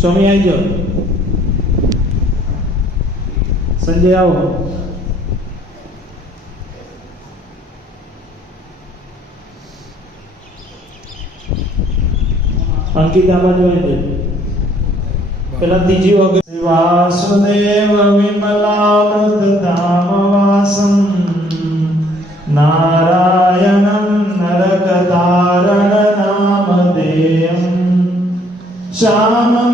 स्वामी आई जाओ संजय आओ अंकिता बाजू आई जाओ पहला तीजी हो गई वासुदेव विमलाल धाम वासम नारायणं नरकतारण नाम देयम् श्याम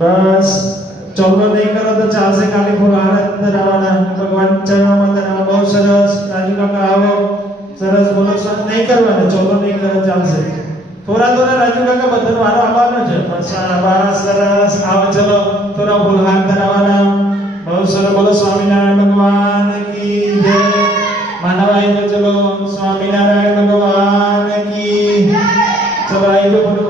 बस चौदह नहीं करो तो चार से काली फूल आ रहा अंदर आ भगवान चरण मंदिर आ बहुत सरस राजू का का आओ सरस बोलो सर नहीं करवा रहे नहीं करो चार से थोड़ा थोड़ा राजू का का बदन वाला आवाज ना जो बारा सरस आओ चलो थोड़ा फूल हाथ करवा बहुत सरस बोलो स्वामीनारायण भगवान की जय मानव आई तो चलो स्वामीनारायण भगवान की जय चलो आई तो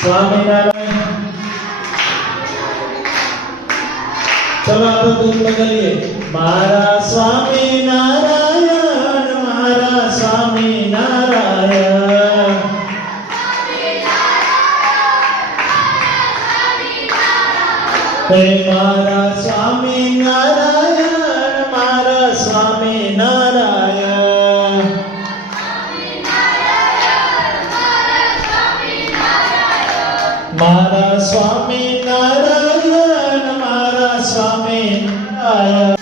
स्वामी नारायण Swami, Nara. ਮਾਰਾ ਸਵਾਮੀ ਨਾਰਾਇਣ ਮਾਰਾ ਸਵਾਮੀ ਨਾਰਾਇਣ